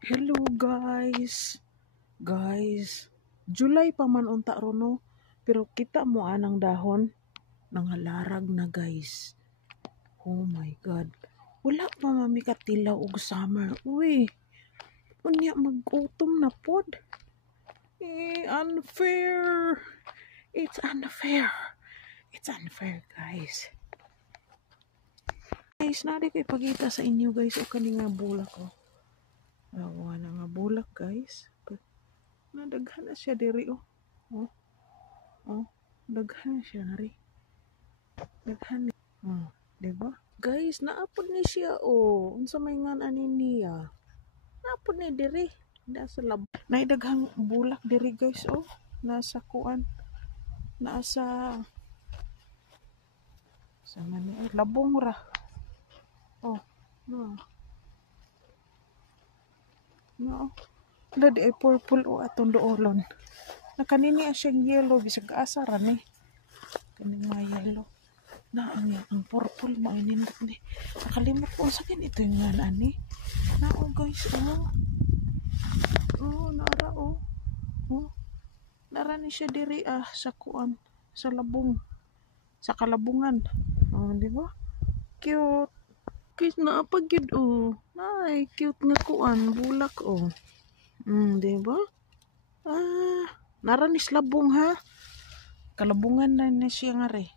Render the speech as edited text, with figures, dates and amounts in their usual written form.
Hello guys. July pa man unta rono, pero kita mo anang dahon nangalarag na guys. Oh my god. Wala pa mami katilaw og summer. Uy. Unya mag-autumn na pod. Unfair. It's unfair guys. Guys, nari ko ipagita sa inyo guys o kani nga bulak ko. Awa na nga bulak guys. Nadaghan na siya diri oh. Daghan na siya nari. Daghan. Diba? Guys, naapod ni siya oh. Unsa may ngan ani niya? Naapod ni diri. Nasa lab. Naidaghang bulak diri guys oh. Nasa kuan. Nasa sama ni labong ra. Oh, no. Dadi ay purple o atong doolon. Nakanini siyang yellow bisag asara ni. Kaning nga yellow. Na ang purple mo inindot ni. Nakalimot ko sa kin ito yung nga ani. Nao guys oh. Nara oh. Nara ni siya diri sa kuan, sa labong. Sa kalabungan. Di ba? Cute. Guys, naapag yun oh. Ay, cute nga kuan, bulak oh. Diba? Naranis labong ha. Kalabungan na siya nga re.